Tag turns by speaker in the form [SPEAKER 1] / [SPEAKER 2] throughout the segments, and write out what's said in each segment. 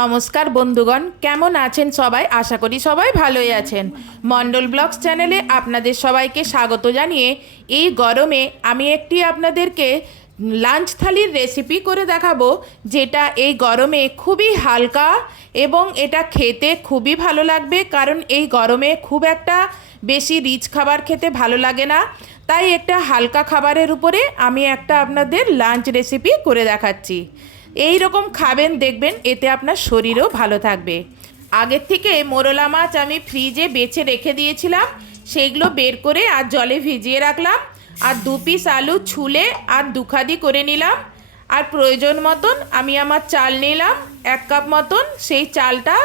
[SPEAKER 1] নমস্কার বন্ধুগণ, কেমন আছেন সবাই? আশা করি সবাই ভালোই আছেন। মন্ডল ব্লগস চ্যানেলে আপনাদের সবাইকে স্বাগত জানিয়ে এই গরমে আমি একটি আপনাদেরকে লাঞ্চ থালির রেসিপি করে দেখাবো, যেটা এই গরমে খুবই হালকা এবং এটা খেতে খুবই ভালো লাগবে, কারণ এই গরমে খুব একটা বেশি রিচ খাবার খেতে ভালো লাগে না। তাই একটা হালকা খাবারের উপরে আমি একটা আপনাদের লাঞ্চ রেসিপি করে দেখাচ্ছি। এই রকম খাবেন, দেখবেন এতে আপনার শরীরও ভালো থাকবে। আগের থেকে মোরলা মাছ আমি ফ্রিজে বেছে রেখে দিয়েছিলাম, সেগুলো বের করে আর জলে ভিজিয়ে রাখলাম, আর দু পিস আলু ছুলে আর দুখাদি করে নিলাম, আর প্রয়োজন মতন আমি আমার চাল নিলাম, এক কাপ মতন সেই চালটা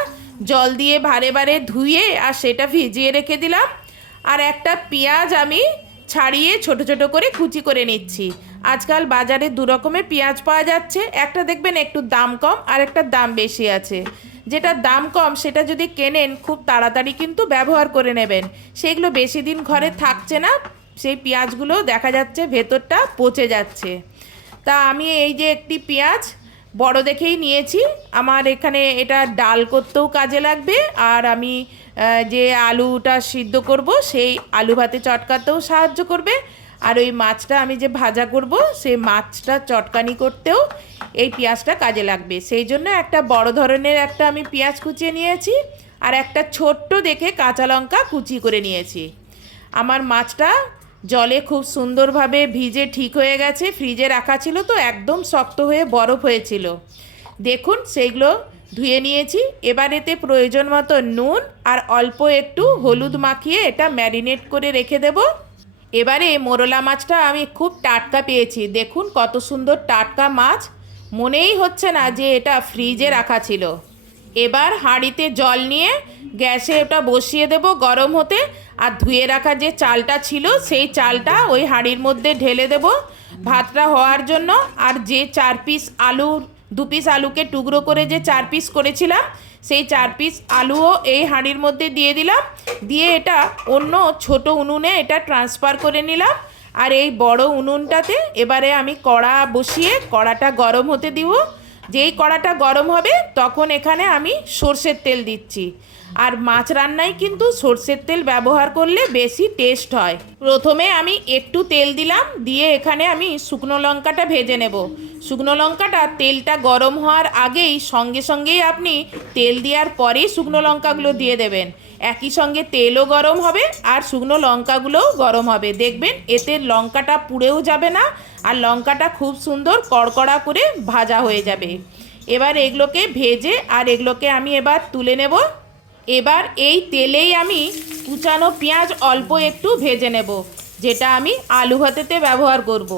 [SPEAKER 1] জল দিয়ে ভারে ভারে ধুয়ে আর সেটা ভিজিয়ে রেখে দিলাম, আর একটা পেঁয়াজ আমি ছাড়িয়ে ছোট ছোট করে কুচি করে নিচ্ছি। আজকাল বাজারে দু রকমের পেঁয়াজ পাওয়া যাচ্ছে। একটা দেখবেন একটু দাম কম আর একটা দাম বেশি আছে। যেটা দাম কম, সেটা যদি কেনেন, খুব তাড়াতাড়ি কিন্তু ব্যবহার করে নেবেন। সেগুলো বেশি দিন ঘরে থাকছে না, সেই পেঁয়াজগুলো দেখা যাচ্ছে ভেতরটা পচে যাচ্ছে। তা আমি এই যে একটি পেঁয়াজ বড় দেখেই নিয়েছি। আমার এখানে এটা ডাল করতেও কাজে লাগবে। আর আমি যে আলুটা সিদ্ধ করব, সেই আলু ভাতে চটকাতেও সাহায্য করবে। আর ওই মাছটা আমি যে ভাজা করব, সেই মাছটা চটকানি করতেও এই পেঁয়াজটা কাজে লাগবে। সেই জন্য একটা বড় ধরনের একটা আমি পেঁয়াজ কুচিয়ে নিয়েছি, আর একটা ছোট্ট দেখে কাঁচা লঙ্কা কুচি করে নিয়েছি। আমার মাছটা জলে খুব সুন্দরভাবে ভিজে ঠিক হয়ে গেছে, ফ্রিজে রাখা ছিল তো, একদম শক্ত হয়ে বরফ হয়েছিল। দেখুন, সেইগুলো ধুয়ে নিয়েছি। এবার এতে প্রয়োজন মতো নুন আর অল্প একটু হলুদ মাখিয়ে এটা ম্যারিনেট করে রেখে দেব। এবারে মোরলা মাছটা আমি খুব টাটকা পেয়েছি। দেখুন কত সুন্দর টাটকা মাছ। মনেই হচ্ছে না যে এটা ফ্রিজে রাখা ছিল। এবার হাঁড়িতে জল নিয়ে গ্যাসে ওটা বসিয়ে দেব গরম হতে। আর ধুয়ে রাখা যে চালটা ছিল, সেই চালটা ওই হাঁড়ির মধ্যে ঢেলে দেব। ভাতটা হওয়ার জন্য। আর যে চার পিস আলুর দু পিস আলুকে টুকরো করে যে চার পিস করেছিলাম, সেই চার পিস আলুও এই হাঁড়ির মধ্যে দিয়ে দিলাম। দিয়ে এটা অন্য ছোট উনুনে এটা ট্রান্সফার করে নিলাম। আর এই বড় উনুনটাতে এবারে আমি কড়া বসিয়ে কড়াটা গরম হতে দিব। যেই কড়াটা গরম হবে, তখন এখানে আমি সর্ষের তেল দিচ্ছি। আর মাছ রান্নায় কিন্তু সর্ষের তেল ব্যবহার করলে বেশি টেস্ট হয়। প্রথমে আমি একটু তেল দিলাম, দিয়ে এখানে আমি শুকনো লঙ্কাটা ভেজে নেব। শুকনো লঙ্কাটা তেলটা গরম হওয়ার আগেই সঙ্গে সঙ্গেই আপনি তেল দেওয়ার পরেই শুকনো লঙ্কাগুলো দিয়ে দেবেন। একই সঙ্গে তেলও গরম হবে আর শুকনো লঙ্কাগুলোও গরম হবে। দেখবেন এতে লঙ্কাটা পুড়েও যাবে না আর লঙ্কাটা খুব সুন্দর কড়কড়া করে ভাজা হয়ে যাবে। এবার এগুলোকে ভেজে আর এগুলোকে আমি এবার তুলে নেব। এবার এই তেলেই আমি কুচানো পেঁয়াজ অল্প একটু ভেজে নেব, যেটা আমি আলু ভাতেতে ব্যবহার করব।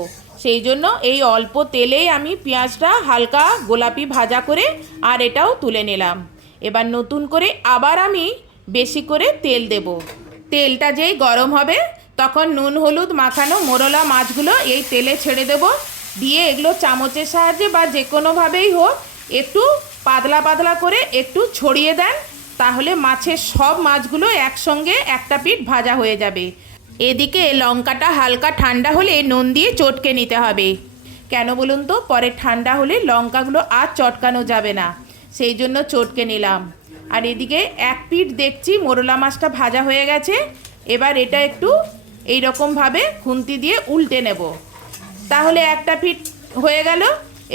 [SPEAKER 1] সেই জন্য এই অল্প তেলেই আমি পেঁয়াজটা হালকা গোলাপি ভাজা করে আর এটাও তুলে নিলাম। এবার নতুন করে আবার আমি বেশি করে তেল দেব। তেলটা যেই গরম হবে তখন নুন, হলুদ মাখানো মোরলা মাছগুলো এই তেলে ছেড়ে দেব। দিয়ে এগুলো চামচের সাহায্যে বা যে কোনোভাবেই হোক একটু পাতলা পাতলা করে একটু ছড়িয়ে দেন। তাহলে মাছের সব মাছগুলো একসঙ্গে একটা পিঠ ভাজা হয়ে যাবে। এদিকে লঙ্কাটা হালকা ঠান্ডা হলে নুন দিয়ে চটকে নিতে হবে। কেন বলুন তো, পরে ঠান্ডা হলে লঙ্কাগুলো আর চটকানো যাবে না। সেই জন্য চটকে নিলাম। আর এদিকে এক পিঠ দেখছি মোরলা মাছটা ভাজা হয়ে গেছে। এবার এটা একটু এই রকমভাবে খুন্তি দিয়ে উল্টে নেব। তাহলে একটা পিঠ হয়ে গেল,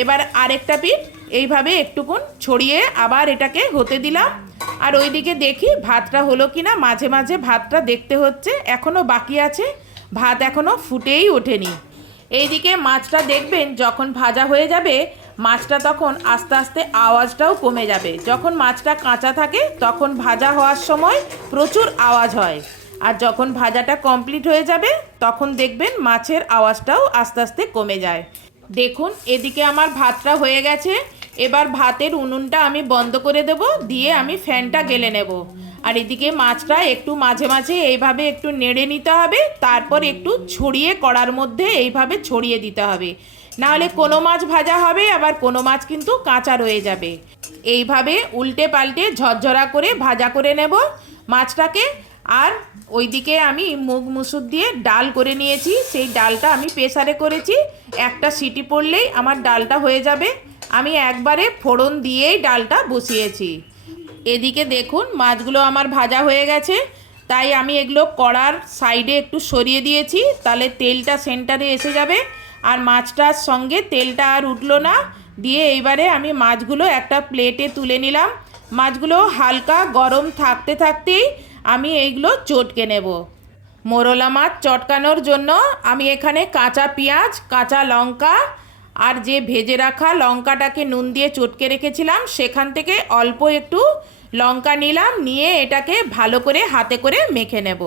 [SPEAKER 1] এবার আরেকটা পিঠ। এইভাবে একটুকুন ছড়িয়ে আবার এটাকে হতে দিলাম। আর ওইদিকে দেখি ভাতটা হলো কি না মাঝে মাঝে ভাতটা দেখতে হচ্ছে এখনও বাকি আছে। ভাত এখনও ফুটেই ওঠেনি। এইদিকে মাছটা দেখবেন, যখন ভাজা হয়ে যাবে, মাছটা তখন আস্তে আস্তে আওয়াজটাও কমে যাবে। যখন মাছটা কাঁচা থাকে, তখন ভাজা হওয়ার সময় প্রচুর আওয়াজ হয়। আর যখন ভাজাটা কমপ্লিট হয়ে যাবে, তখন দেখবেন মাছের আওয়াজটাও আস্তে আস্তে কমে যায়। দেখুন, এদিকে আমার ভাতটা হয়ে গেছে। এবার ভাতের উনুনটা আমি বন্ধ করে দেব, দিয়ে আমি ফ্যানটা গেলে নেব। আর এদিকে মাছটা একটু মাঝে মাঝে এইভাবে একটু নেড়ে নিতে হবে, তারপর একটু ছড়িয়ে কড়ার মধ্যে এইভাবে ছড়িয়ে দিতে হবে। নাহলে কোনো মাছ ভাজা হবে, আবার কোনো মাছ কিন্তু কাঁচা রয়ে যাবে। এইভাবে উল্টে পাল্টে ঝরঝরা করে ভাজা করে নেব। মাছটাকে আর ওইদিকে আমি মুগ মুসুর দিয়ে ডাল করে নিয়েছি। সেই ডালটা আমি প্রেসারে করেছি। একটা সিটি পড়লেই আমার ডালটা হয়ে যাবে। আমি একবারে ফোড়ন দিয়েই ডালটা বসিয়েছি। এদিকে দেখুন, মাছগুলো আমার ভাজা হয়ে গেছে। তাই আমি এগুলো কড়ার সাইডে একটু সরিয়ে দিয়েছি। তাহলে তেলটা সেন্টারে এসে যাবে। আর মাছটার সঙ্গে তেলটা আর উঠল না। দিয়ে এইবারে আমি মাছগুলো একটা প্লেটে তুলে নিলাম। মাছগুলো হালকা গরম থাকতে থাকতেই আমি এইগুলো চটকে নেব। মোরলা মাছ চটকানোর জন্য আমি এখানে কাঁচা পেঁয়াজ, কাঁচা লঙ্কা আর যে ভেজে রাখা লঙ্কাটাকে নুন দিয়ে চটকে রেখেছিলাম, সেখান থেকে অল্প একটু লঙ্কা নিলাম, নিয়ে এটাকে ভালো করে হাতে করে মেখে নেব।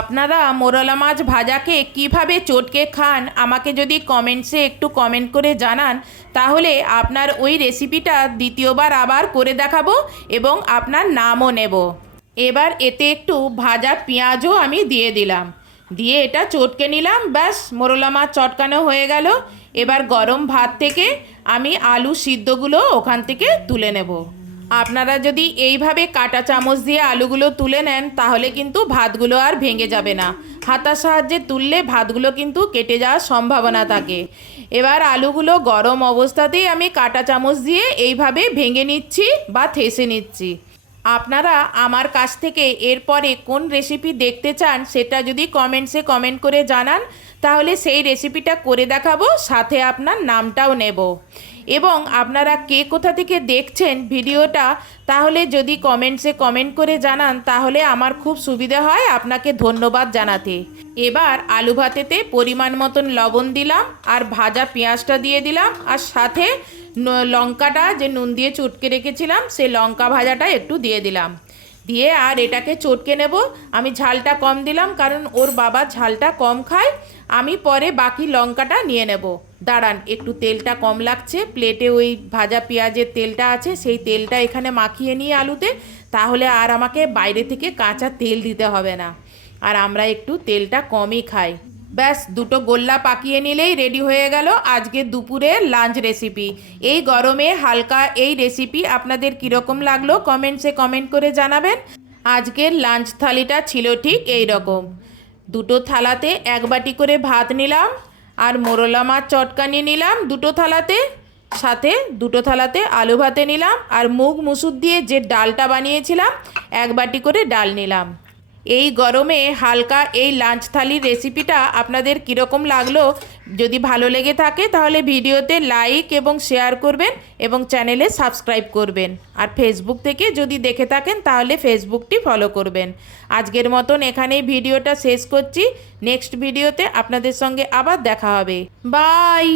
[SPEAKER 1] আপনারা মোরলা মাছ ভাজাকে কীভাবে চটকে খান, আমাকে যদি কমেন্টসে একটু কমেন্ট করে জানান, তাহলে আপনার ওই রেসিপিটা দ্বিতীয়বার আবার করে দেখাবো এবং আপনার নামও নেব। এবার এতে একটু ভাজা পেঁয়াজও আমি দিয়ে দিলাম। দিয়ে এটা চটকে নিলাম, ব্যাস, মোরলা মাছ চটকানো হয়ে গেল। এবার গরম ভাত থেকে আমি আলু সিদ্ধগুলো ওখান থেকে তুলে নেব। আপনারা যদি এইভাবে কাটা চামচ দিয়ে আলুগুলো তুলে নেন, তাহলে কিন্তু ভাতগুলো আর ভেঙে যাবে না। হাতার সাহায্যে তুললে ভাতগুলো কিন্তু কেটে যাওয়ার সম্ভাবনা থাকে। এবার আলুগুলো গরম অবস্থাতেই আমি কাটা চামচ দিয়ে এইভাবে ভেঙে নিচ্ছি বা থেসে নিচ্ছি। আপনারা আমার কাছ থেকে এরপরে কোন রেসিপি দেখতে চান সেটা যদি কমেন্টসে কমেন্ট করে জানান, তাহলে সেই রেসিপিটা করে দেখাবো, সাথে আপনার নামটাও নেব। এবং আপনারা কে কোথা থেকে দেখছেন ভিডিওটা, তাহলে যদি কমেন্টসে কমেন্ট করে জানান, তাহলে আমার খুব সুবিধা হয় আপনাকে ধন্যবাদ জানাতে। এবার আলু ভাতেতে পরিমাণ মতন লবণ দিলাম, আর ভাজা পেঁয়াজটা দিয়ে দিলাম, আর সাথে লঙ্কাটা যে নুন দিয়ে চটকে রেখেছিলাম সেই লঙ্কা ভাজাটা একটু দিয়ে দিলাম। দিয়ে আর এটাকে চটকে নেব। আমি ঝালটা কম দিলাম, কারণ ওর বাবা ঝালটা কম খায়। আমি পরে বাকি লঙ্কাটা নিয়ে নেব। দাঁড়ান, একটু তেলটা কম লাগছে। প্লেটে ওই ভাজা পেঁয়াজের তেলটা আছে, সেই তেলটা এখানে মাখিয়ে নিয়ে আলুতে। তাহলে আর আমাকে বাইরে থেকে কাঁচা তেল দিতে হবে না। আর আমরা একটু তেলটা কমই খাই। ব্যাস, দুটো গোল্লা পাকিয়ে নিলেই রেডি হয়ে গেল আজকে দুপুরে লাঞ্চ রেসিপি এই গরমে হালকা এই রেসিপি আপনাদের কীরকম লাগল কমেন্টসে কমেন্ট করে জানাবেন। আজকের লাঞ্চ থালিটা ছিল ঠিক এই রকম। দুটো থালাতে এক বাটি করে ভাত নিলাম আর মোরলা মাছ চটকানি নিলাম দুটো থালাতে। সাথে দুটো থালাতে আলু ভাতে নিলাম আর মুগ মুসুর দিয়ে যে ডালটা বানিয়েছিলাম, এক বাটি করে ডাল নিলাম। এই গরমে হালকা এই লাঞ্চ থালির রেসিপিটা আপনাদের কীরকম লাগল? যদি ভালো লেগে থাকে তাহলে ভিডিওতে লাইক এবং শেয়ার করবেন এবং চ্যানেলে সাবস্ক্রাইব করবেন। আর ফেসবুক থেকে যদি দেখে থাকেন তাহলে ফেসবুকটি ফলো করবেন। আজকের মতন এখানেই ভিডিওটা শেষ করছি। নেক্সট ভিডিওতে আপনাদের সঙ্গে আবার দেখা হবে। বাই